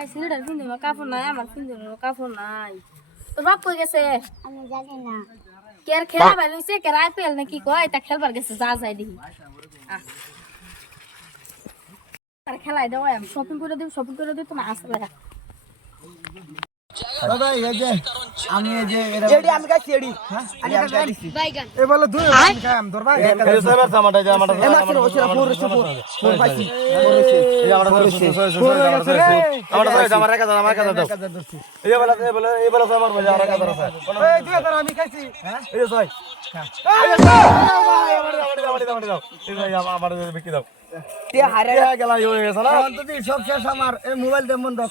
I ছেলেটার পিন্ধে কাপড় নাই আমার পিন্ধে কাপড় নাই। তোর বাপ কই গেছে? আমি জানি না। কে আর খেলা ভাই লইছে কে আইপিএল নাকি কয়? তা খেলবার গেছে যা যাই দেখি। আর খেলাই দাও আমি শপিং করে দিব শপিং করে দিব তোমার আসলে দাদা এই যে আমি এই যে এডি আমি গাইছি এডি হ্যাঁ আমি গাইছি বাইগান এ বলে দুই আমি কাম ধর এই সাইবার সামাটা যে আমাটা এ মাছের ওছরা ফোর রছে ফোর ফোর পাইছি এই আমাটা আমাটা আমার একা আমার একা দাও এই বলে এই বলে এই বলে আমার ভাই আর একা দাও এই দুই হাজার আমি খাইছি হ্যাঁ এই ছয় এই ছয় আমার আমার আমার দাও এই ভাই আমার বিক্রি দাও না?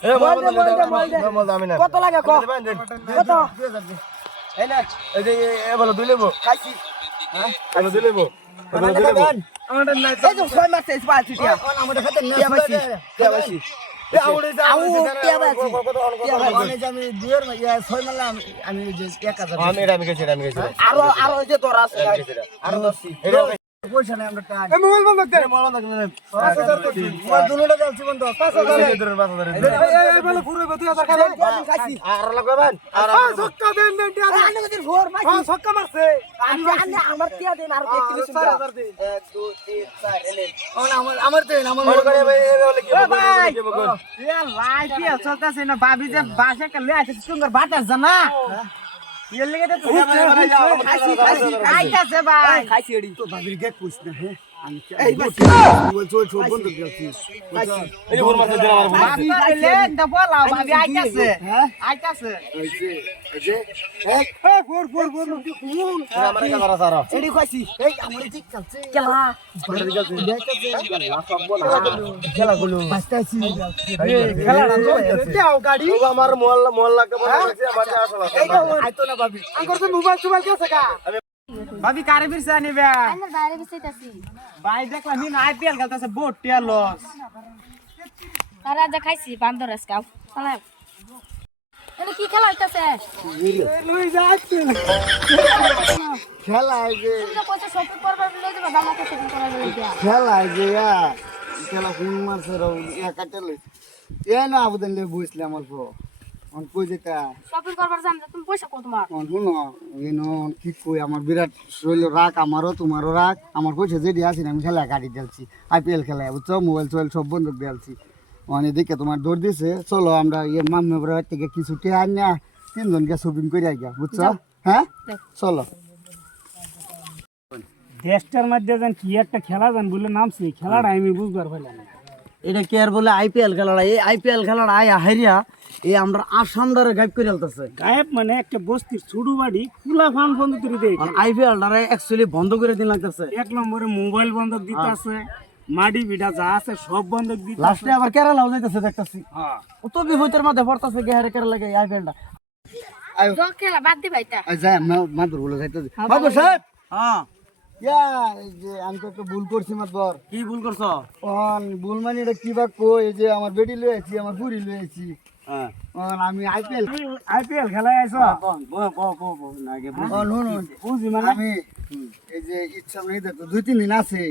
এই আমি কত লাগে কত? এই না এই যে এ বলে দুই লেবো। খাইছি। হ্যাঁ? বলে দুই লেবো। বলে দুই লেবো। আমাদের নাই এই যে ছয় মাছ এসে পাইছি টিয়া। আমাদের খাতে না টিয়া টিয়া পাইছি। এ আউড়ে যা আউ টিয়া পাইছি। টিয়া পাইছি। আমি এই গেছি আমি গেছি আরও আরও যে তোর আছে। আরও পয়সা নাই আমরা টাকা এই মোবাইল বন্ধ দে মোবাইল দাও পাঁচ মোবাইল দুটোটা দিয়েছি বন্ধ পাঁচ হাজার এই এই বলে ঘুরে দুই হাজার খাবে আর লাগবেন আর হ্যাঁ দেন দেন টিয়া দেন আনে ওদের ফোর পাইছি হ্যাঁ ছক্কা মারছে। আমি আনে আমার টিয়া দেন আর দেখতে দিছি চার হাজার দিন। 1 2 3 4 এলে। আমার আমার দেন আমার করে ভাই এ বলে কি ভাই। ভাই চলতেছে না ভাবি যে বাসে কালে আছে সুন্দর বাতাস জানা। এর লেগে তো খাইছি খাইছি খাইতাছে ভাই খাইছি এডি তো ভাবির গেট কইছ না হ্যাঁ আমার হ্যাঁ? আইতাছে। এই যে এই যে এই। Four four four. ফোর আমার একা ধরা সারা এডি খাইছি এই আমার ঠিক চলছে কেলা খেলাগুলো। বাঁচতেছি। খেলাটা যাও গাড়ি। ও আমার মোহল্লা মোহল্লা কে বলে গেছে আমার আসলে আইতো না ভাবি। আঙ্কর তো মোবাইল টোবাইল কে থাকা ভাবি কারে বিরসা নিবে আমার বাইরে বিছাইতাছি ভাই দেখলাম হিন আইপিএল খেলতেছে বোট টিয়া লস তারা যা খাইছি বান্দর আজকে চালাই এটা কি খেলা হইতাছে? লই যাচ্ছে খেলা যে তুমি কইছো শপিং করবার লই যাবা দাম শপিং লই যা খেলা ইয়া ইয়া কাটলে এ না আবুদান বইছলাম অল্প। অন কই যেটা শপিং করবার জান তুমি পয়সা কত তোমার? অন শুনো এনো কি কই আমার বিরাট শৈল রাগ আমারও তোমারও রাগ আমার পয়সা যেটি আছে আমি খেলা গাড়ি দিয়েছি আইপিএল খেলা বুঝছ? মোবাইল সোবাইল সব বন্ধ দিয়েছি তোমার দৌড় দিছে চলো আমরা ইয়ে থেকে কিছু টিয়া তিনজনকে শপিং করে বুঝছ? হ্যাঁ? চলো। দেশটার মধ্যে যেন কি একটা খেলা যান বলে নামছে খেলাটা আমি বুঝবার পারলাম এটা কে আর বলে আইপিএল খেলাটা? এই আইপিএল খেলাটা আয় হারিয়া এই আমরা আসাম দ্বারা গাইব করে আলতেছে। গায়েব মানে একটা বস্তির ছুডু বাড়ি খোলা ফান বন্ধ করে দেয়। আর আইপিএল দ্বারা অ্যাকচুয়ালি বন্ধ করে দিন লাগতেছে। এক নম্বরে মোবাইল বন্ধক দিতে আছে মাটি বিটা যা আছে সব বন্ধক দিতে লাস্টে আবার কেরালাও যাইতেছে দেখতেছি। হ্যাঁ। কত বিভূতের মধ্যে পড়তেছে কে হারে কেরালা এই আইপিএলটা খেলা বাদ দিবা এটা। যাই মাদুর বলে যাইতে বাবু। সাহেব হ্যাঁ। ইয়া যে আমি তো একটা ভুল করছি মাতবর কি ভুল করছ? ভুল মানে এটা কি বা কই যে আমার বেডি লয়ে আছি আমার বুড়ি লয়ে আছি হ্যাঁ আমি আইপিএল আইপিএল খেলায় আইছো? বুঝি। মানে? আমি এই যে ইচ্ছা নেই দেখো দুই তিন দিন আছে।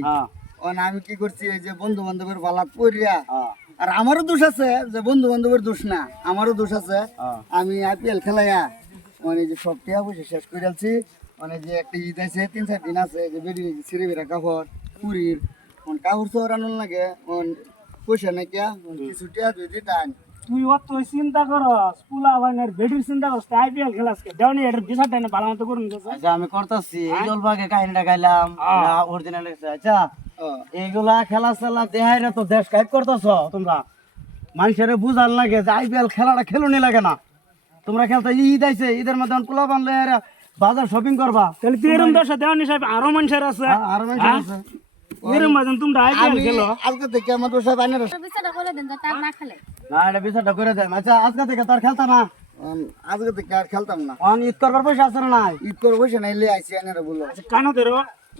আমি কি করছি এই যে বন্ধু বান্ধবের বালাত পড়িয়া হ্যাঁ। আর আমারও দোষ আছে যে বন্ধু বান্ধবের দোষ না আমারও দোষ আছে। হ্যাঁ। আমি আইপিএল খেলাইয়া মানে যে সব টিয়া পয়সা শেষ করে আলছি মানে যে একটা ঈদ আছে তিন চার দিন আছে যে বেডি ছিঁড়ে বেড়া কাপড় পুরীর কাপড় চোর আনুন লাগে পয়সা অন কিছু টিয়া দুই দিতাম তুই অত চিন্তা করস পুলা বানের বেডির চিন্তা করস আইপিএল খেলাসকে দেওনি এটার বিচারটা না ভালো মতো করুন আচ্ছা আমি করতেছি এই জলবাগে কাহিনীটা গাইলাম অরিজিনাল আচ্ছা? এইগুলা খেলা চেলা দেহাই তো দেশ কাইপ করতেছ? তোমরা মানুষের বুঝার লাগে যে আইপিএল খেলাটা খেলুনি লাগে না। তোমরা খেলতে ঈদ আইছে ঈদের মধ্যে পোলা বানলে বাজার শপিং করবা। তাহলে তুই এরম দশা দেওয়ানি সাহেব আরও মানুষের আছে। হ্যাঁ, আরও মানুষের আছে। এরম বাজন তোমরা আইপিএল খেলো। আজকে থেকে আমার দোষ বাইনের বিচারটা করে দেন তার না খেলে। না এটা বিষয়টা করে দেয় আচ্ছা আজকে থেকে তোর খেলতা না? আজকে থেকে আর খেলতাম না। অন ঈদ করবার পয়সা আছে না নাই? ঈদ করে বসে না এলে আইসি আনারা বলল কেন ধরো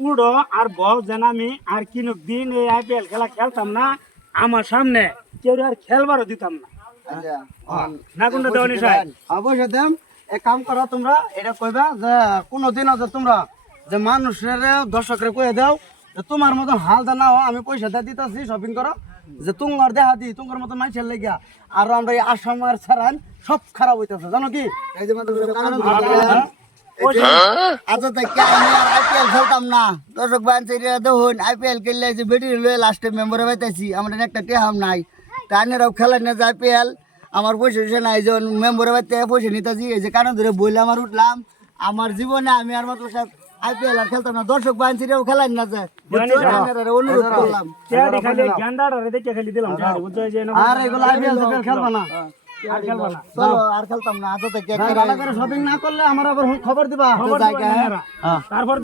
উড়ো আর বল যেন আমি আর কিনো দিন এই আইপিএল খেলা খেলতাম না আমার সামনে কেউ আর খেলবারও দিতাম না। আচ্ছা না কোনটা দেওয়ানি সাহেব অবশ্যই দেম এক কাম করো তোমরা এটা কইবা যে কোনোদিন আছে তোমরা যে মানুষের দর্শকরে কয়ে দাও যে তোমার মতন হাল দা না আমি পয়সা দিয়ে দিতেছি শপিং করো। যে তুঙ্গর দেহা দি তুঙ্গর মতো মানুষের লেগা আর আমরা এই আসামের ছাড়ান সব খারাপ হইতেছে জানো কি? এই যে মাত্র আচ্ছা তাই কে আমি আর আইপিএল খেলতাম না। দর্শক বাঞ্চারিরা দেখুন আইপিএল খেললে যে বেটি লয়ে লাস্টে মেম্বারে পাইতেছি আমার একটা টেহাম নাই। তানেরাও খেলেন না যে আইপিএল। আমার পয়সা টয়সা নাই যখন মেম্বারে পাইতে পয়সা নিতেছি এই যে কারণ ধরে বইলে আমার উঠলাম। আমার জীবনে আমি আর মাত্র আইপিএল আর খেলতাম না দর্শক বাঞ্চারিরাও খেলেন না যে? অনুরোধ করলাম খালি দিলাম আর এগুলো আইপিএল খেলবা না চলো আর খেলতাম না আজ থেকে শপিং না করলে আমার আবার খবর দিবা। তারপর